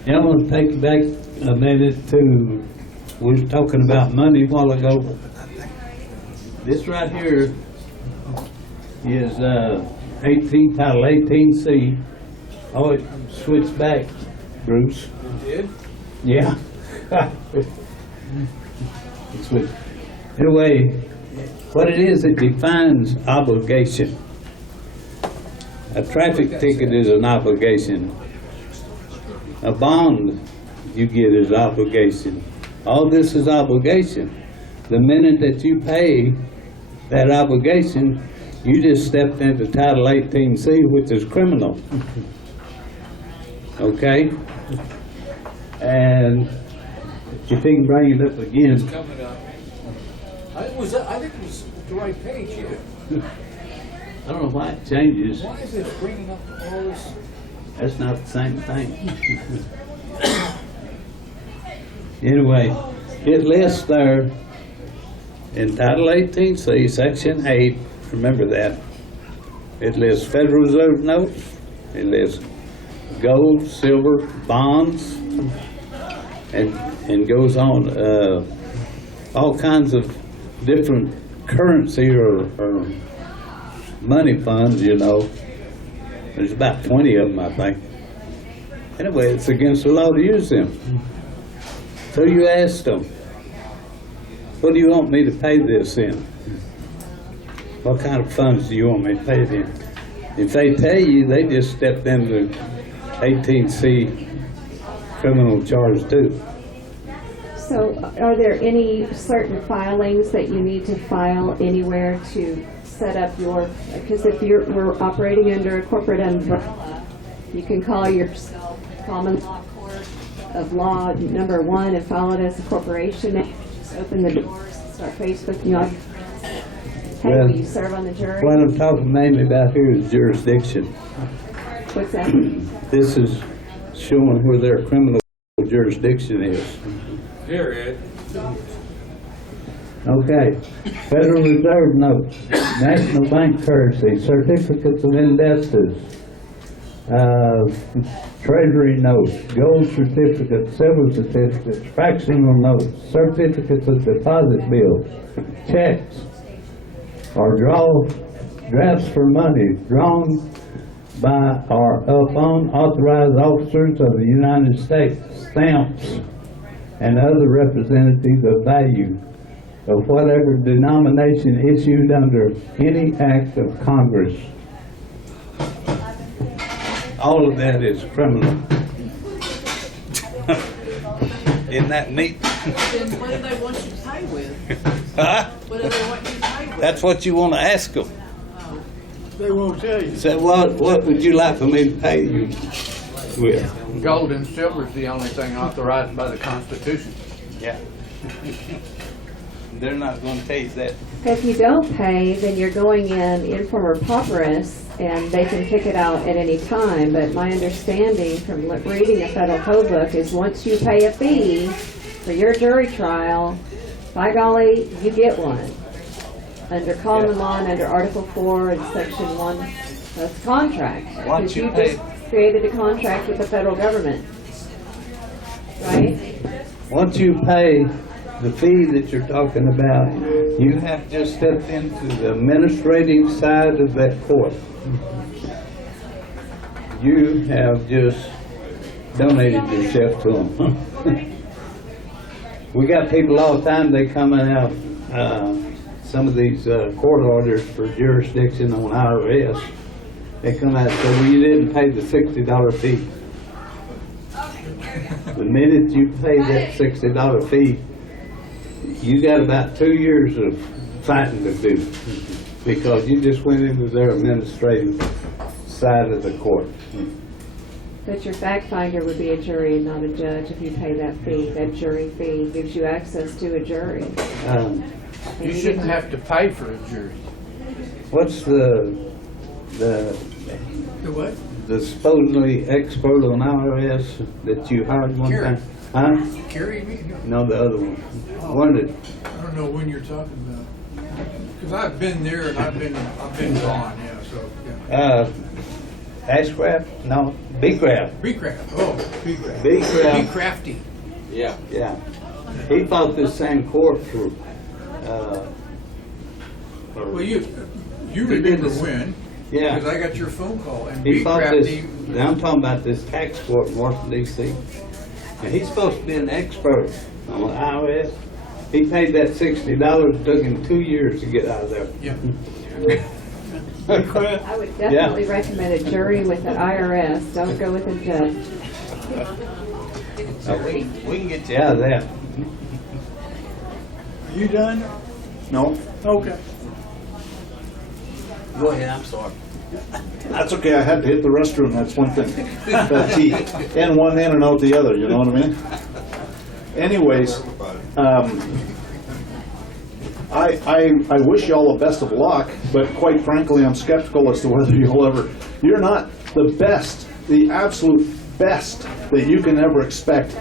Yeah, I want to take you back a minute to, we were talking about money a while ago. This right here is Title 18C. Oh, it switched back, Bruce. You did? Yeah. It switched. Anyway, what it is, it defines obligation. A traffic ticket is an obligation. A bond you get is obligation. All this is obligation. The minute that you pay that obligation, you just stepped into Title 18C, which is criminal. Okay? And if you can bring it up again. Coming up. I think it was the right page here. I don't know why it changes. Why is it bringing up all this? That's not the same thing. Anyway, it lists there in Title 18C, Section 8, remember that. It lists Federal Reserve notes, it lists gold, silver, bonds, and goes on. All kinds of different currency or money funds, you know. There's about 20 of them, I think. Anyway, it's against the law to use them. So you ask them, what do you want me to pay this in? What kind of funds do you want me to pay it in? If they tell you, they just stepped into 18C criminal charge too. So are there any certain filings that you need to file anywhere to set up your, because if we're operating under a corporate umbrella, you can call yourself Common Law Court of Law number 1 and file it as a corporation. And just open the doors and start Facebooking on your friends. Hey, will you serve on the jury? What I'm talking mainly about here is jurisdiction. What's that? This is showing where their criminal jurisdiction is. Here, Ed. Okay. Federal Reserve notes, national bank currency, certificates of indebtedness, treasury notes, gold certificates, silver certificates, fractional notes, certificates of deposit bills, checks, or drafts for money drawn by or upon authorized officers of the United States, stamps, and other representatives of value of whatever denomination issued under any act of Congress. All of that is criminal. Isn't that neat? Then what do they want you to pay with? Huh? What do they want you to pay with? That's what you want to ask them. They won't tell you. Say, what would you like for me to pay you with? Gold and silver is the only thing authorized by the Constitution. Yeah. They're not going to tell you that. If you don't pay, then you're going in informer pauperis, and they can kick it out at any time. But my understanding from reading the federal code book is once you pay a fee for your jury trial, by golly, you get one. Under common law and under Article 4 and Section 1, that's contract. Once Because you you pay- just created a contract with the federal government. Right? Once you pay the fee that you're talking about, you have just stepped into the administrative side of that court. You have just donated yourself to them. We got people all the time, they come out, some of these court orders for jurisdiction on IRS, they come out and say, well, you didn't pay the $60 fee. The minute you pay that $60 fee, you got about 2 years of fighting to do, because you just went into their administrative side of the court. But your fact finder would be a jury and not a judge if you pay that fee. That jury fee gives you access to a jury. Um, You shouldn't have to pay for a jury. What's the The what? the supposedly expert on IRS that you hired one Gary. time? Huh? Carry me? No, the other one. One that, I don't know when you're talking about. Because I've been there and I've been gone, yeah, so, yeah. Ashcraft? No, B-Craft. B-Craft, oh, B-Craft. B-Craft, B-Crafty. Yeah. yeah. He fought this same court for, Well, you He did remember this- when, yeah. because I got your phone call, and He fought this, B-Crafty, I'm talking about this tax court in Washington DC. And he's supposed to be an expert on the IRS. He paid that $60, took him 2 years to get out of there. yeah. I would definitely recommend a jury with the IRS. Don't go with a judge. We can get you out of that. Are you done? No, Okay. Go ahead, I'm sorry. that's okay, I had to hit the restroom, that's one thing. But in one in and out the other, you know what I mean? Anyways, I wish y'all the best of luck, but quite frankly, I'm skeptical as to whether you're not the best, the absolute best that you can ever expect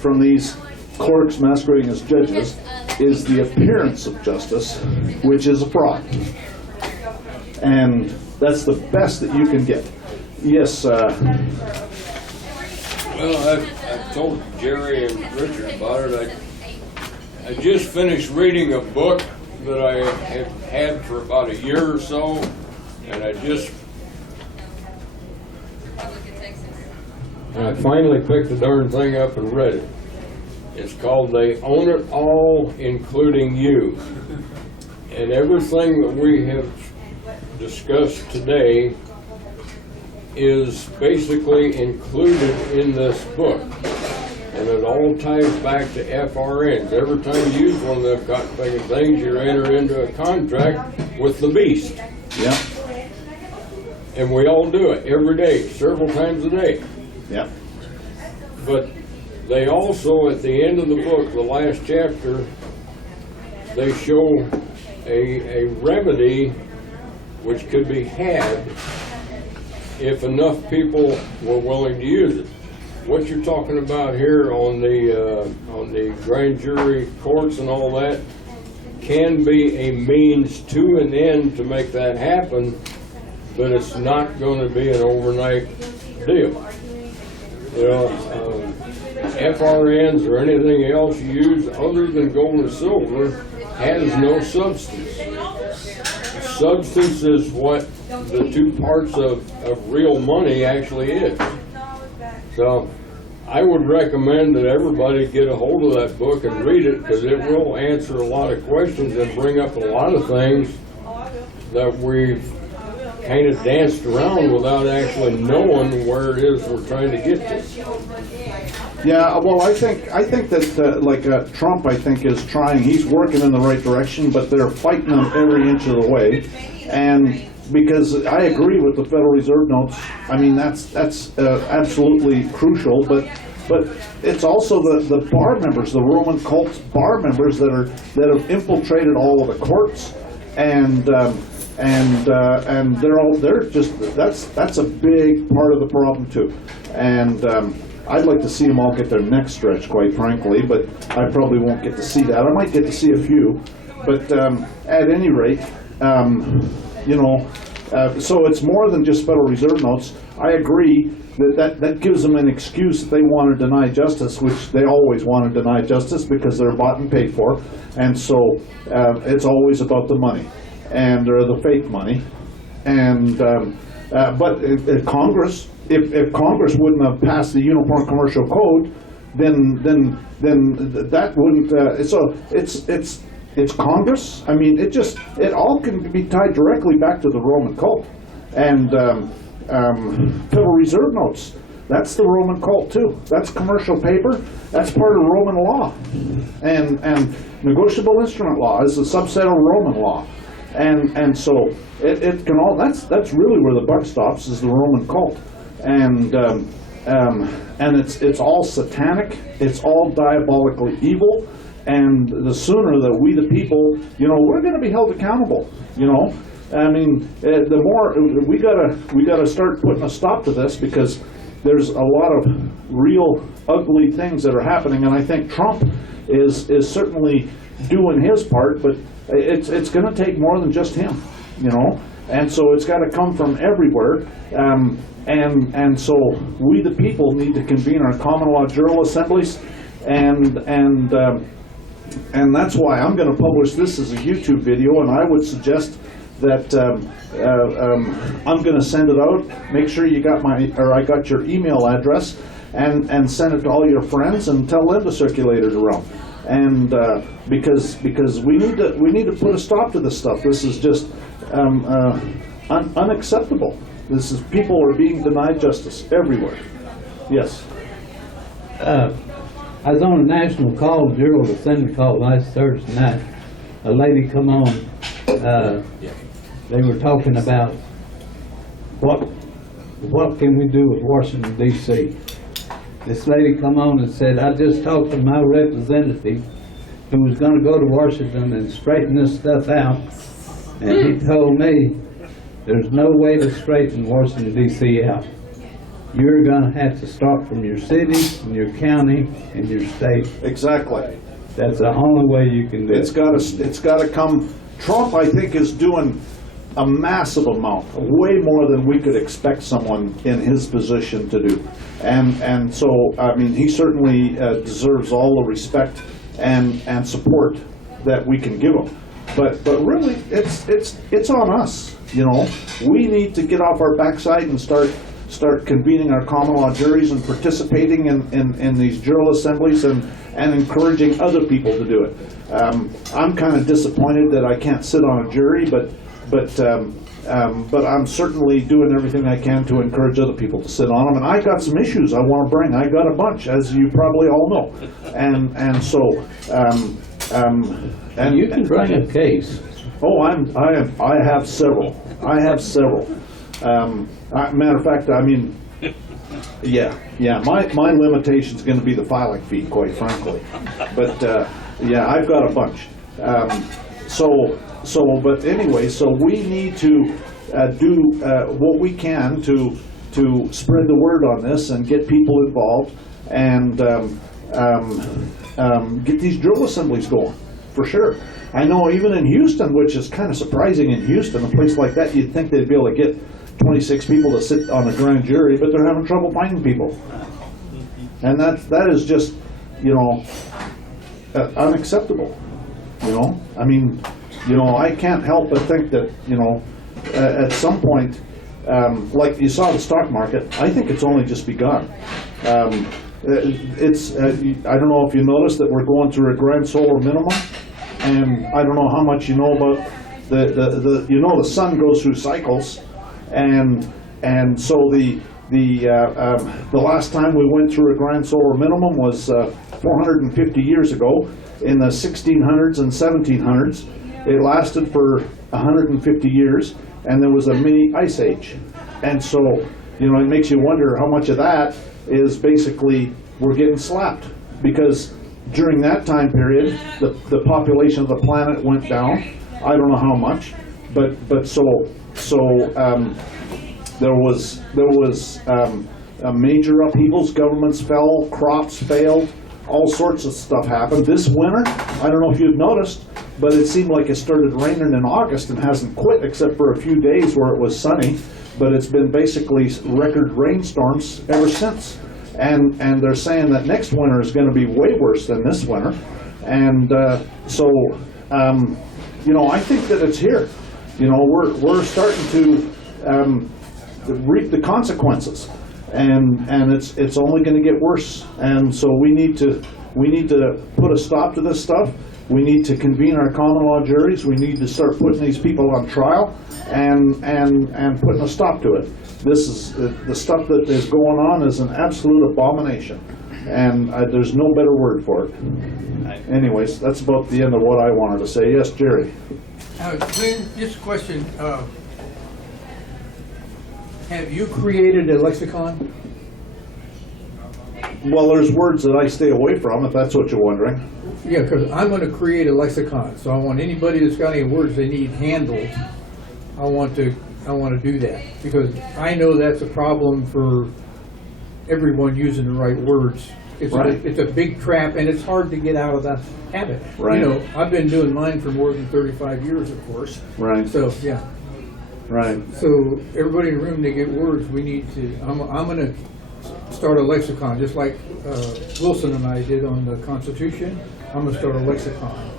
from these clerks masquerading as judges is the appearance of justice, which is a fraud. And that's the best that you can get. Yes, Well, I told Jerry and Richard about it. I just finished reading a book that I have had for about a year or so, and I finally picked the darn thing up and read it. It's called They Own It All, Including You. And everything that we have discussed today is basically included in this book. And it all ties back to FRNs. Every time you use one of them cotton-picking things, you enter into a contract with the beast. yeah, And we all do it every day, several times a day. yeah, But they also, at the end of the book, the last chapter, they show a remedy which could be had if enough people were willing to use it. What you're talking about here on the grand jury courts and all that can be a means to an end to make that happen, but it's not going to be an overnight deal. You know, FRNs or anything else you use other than gold and silver has no substance. Substance is what the two parts of real money actually is. So I would recommend that everybody get a hold of that book and read it, because it will answer a lot of questions and bring up a lot of things that we've kind of danced around without actually knowing where it is we're trying to get to. Yeah, well, I think that Trump, I think, is trying. He's working in the right direction, but they're fighting him every inch of the way. And because I agree with the Federal Reserve notes, I mean that's absolutely crucial. But it's also the bar members, the Roman cult bar members that have infiltrated all of the courts, and they're just that's a big part of the problem too. And I'd like to see them all get their necks stretched, quite frankly, but I probably won't get to see that. I might get to see a few, but at any rate, so it's more than just Federal Reserve notes. I agree that gives them an excuse that they want to deny justice, which they always want to deny justice because they're bought and paid for, and so it's always about the money, or the fake money, and but Congress. If Congress wouldn't have passed the Uniform Commercial Code, then that wouldn't. So it's Congress. I mean, it all can be tied directly back to the Roman cult, and Federal Reserve notes. That's the Roman cult too. That's commercial paper. That's part of Roman law, and negotiable instrument law is a subset of Roman law, and so it can all. That's really where the buck stops, is the Roman cult. And it's all satanic, it's all diabolically evil, and the sooner that we the people, we're going to be held accountable. I mean, the more we gotta start putting a stop to this, because there's a lot of real ugly things that are happening, and I think Trump is certainly doing his part, but it's going to take more than just him, and so it's got to come from everywhere. And so we the people need to convene our common law Jural assemblies, and that's why I'm going to publish this as a YouTube video, and I would suggest that I'm going to send it out. Make sure you got I got your email address, and send it to all your friends and tell them to circulate it around. And because we need to put a stop to this stuff. This is just unacceptable. People are being denied justice everywhere. Yes. I was on a national call, Jural Assembly call last Thursday night. A lady come on. They were talking about what can we do with Washington D.C. This lady come on and said, I just talked to my representative who was going to go to Washington and straighten this stuff out, and he told me there's no way to straighten Washington D.C. out. You're going to have to start from your city, and your county, and your state. Exactly. That's the only way you can do it. It's got to come. Trump, I think, is doing a massive amount, way more than we could expect someone in his position to do. And so, I mean, he certainly deserves all the respect and support that we can give him. But really, it's on us. We need to get off our backside and start convening our common law juries and participating in these Jural assemblies and encouraging other people to do it. I'm kind of disappointed that I can't sit on a jury, but I'm certainly doing everything I can to encourage other people to sit on them. And I got some issues I want to bring. I got a bunch, as you probably all know, and so. And you can bring a case. Oh, I have several. Matter of fact, I mean, yeah. My limitation's going to be the filing fee, quite frankly. But yeah, I've got a bunch. But anyway, so we need to do what we can to spread the word on this and get people involved and get these Jural assemblies going, for sure. I know even in Houston, which is kind of surprising in Houston, a place like that, you'd think they'd be able to 26 people to sit on a grand jury, but they're having trouble finding people. And that is just, you know, unacceptable, you know? I mean, you know, I can't help but think that, you know, at some point, like you saw the stock market, I think it's only just begun. I don't know if you noticed that we're going through a grand solar minimum, and I don't know how much you know about the sun goes through cycles, and so the last time we went through a grand solar minimum was 450 years ago in the 1600s and 1700s. It lasted for 150 years, and there was a mini ice age. And so, you know, it makes you wonder how much of that is basically we're getting slapped, because during that time period, the population of the planet went down. I don't know how much, but so there was major upheavals. Governments fell, crops failed, all sorts of stuff happened. This winter, I don't know if you've noticed, but it seemed like it started raining in August and hasn't quit except for a few days where it was sunny. But it's been basically record rainstorms ever since. And they're saying that next winter is going to be way worse than this winter. And you know, I think that it's here. You know, we're starting to reap the consequences, and it's only going to get worse. And so we need to put a stop to this stuff. We need to convene our common law juries. We need to start putting these people on trial and putting a stop to it. This is the stuff that is going on is an absolute abomination, and there's no better word for it. Anyways, that's about the end of what I wanted to say. Yes, Jerry. Glenn, just a question. Have you created a lexicon? Well, there's words that I stay away from, if that's what you're wondering. Yeah, because I'm going to create a lexicon. So I want anybody that's got any words they need handled, I want to do that, because I know that's a problem for everyone using the right words. It's a big trap, and it's hard to get out of that habit. Right. You know, I've been doing mine for more than 35 years, of course. Right. So yeah. Right. So everybody in the room, to get words, we need to. I'm going to start a lexicon, just like Wilson and I did on the Constitution. I'm going to start a lexicon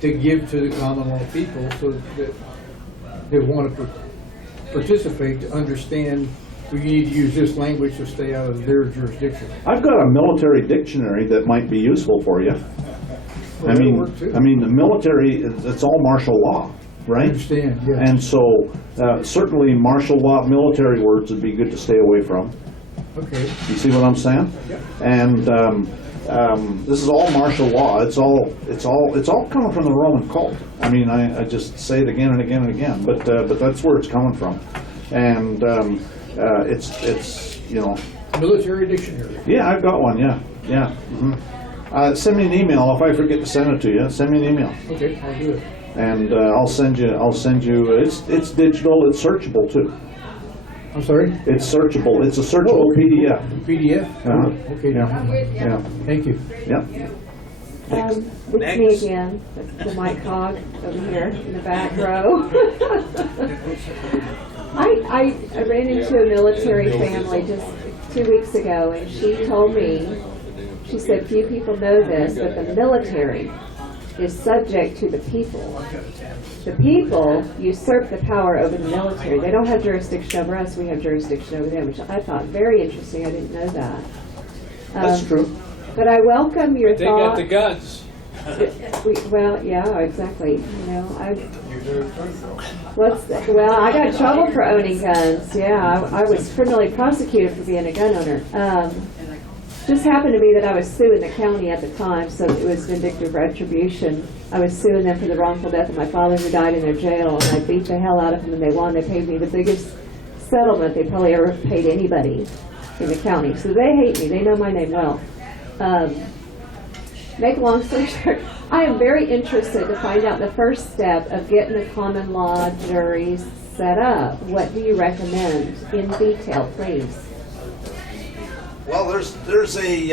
to give to the common law people, so that they want to participate, to understand we need to use this language to stay out of their jurisdiction. I've got a military dictionary that might be useful for you. Well, I that'll work too. mean, the military, it's all martial law, right? I understand, yeah. And so certainly martial law, military words would be good to stay away from. Okay. You see what I'm saying? Yeah. And this is all martial law. It's all coming from the Roman cult. I mean, I just say it again and again and again, but that's where it's coming from. And it's you know. Military dictionary. Yeah, I've got one. Yeah. Mm-hmm. Send me an email if I forget to send it to you. Send me an email. Okay, I'll do it. And I'll send you. It's digital. It's searchable too. I'm sorry? It's searchable. It's a searchable PDF. PDF? Uh-huh. Okay. Yeah. Thank you. Yeah. It's me again, the Mike Hogg over here in the back row. I ran into a military family just 2 weeks ago, and she told me, she said, few people know this, but the military is subject to the people. The people usurp the power over the military. They don't have jurisdiction over us, we have jurisdiction over them, which I thought very interesting. I didn't know that. That's true. But I welcome your They got thoughts. the guts. Well, yeah, exactly. You know, I got trouble for owning guns. Yeah, I was criminally prosecuted for being a gun owner. Just happened to be that I was suing the county at the time, so it was vindictive retribution. I was suing them for the wrongful death of my father, who died in their jail, and I beat the hell out of them, and they won. They paid me the biggest settlement they probably ever paid anybody in the county. So they hate me. They know my name well. Make a long story short, I am very interested to find out the first step of getting the common law juries set up. What do you recommend in detail, please? Well, there's a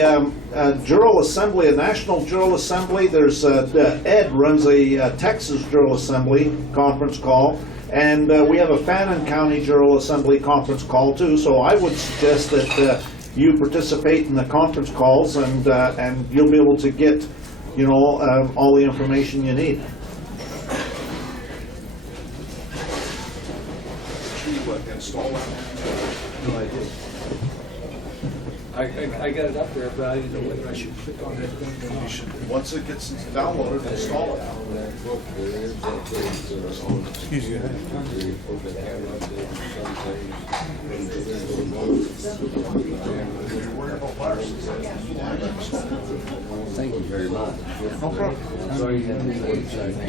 Jural Assembly, a national Jural Assembly. There's Ed runs a Texas Jural Assembly conference call, And we have a Fannin County Jural Assembly conference call too, so I would suggest that you participate in the conference calls, and you'll be able to get, you know, all the information you need. No, I did. I got it up there, but I didn't know whether I should click on that thing or not. Once it gets downloaded, install it. Excuse me. Thank you very much. No problem.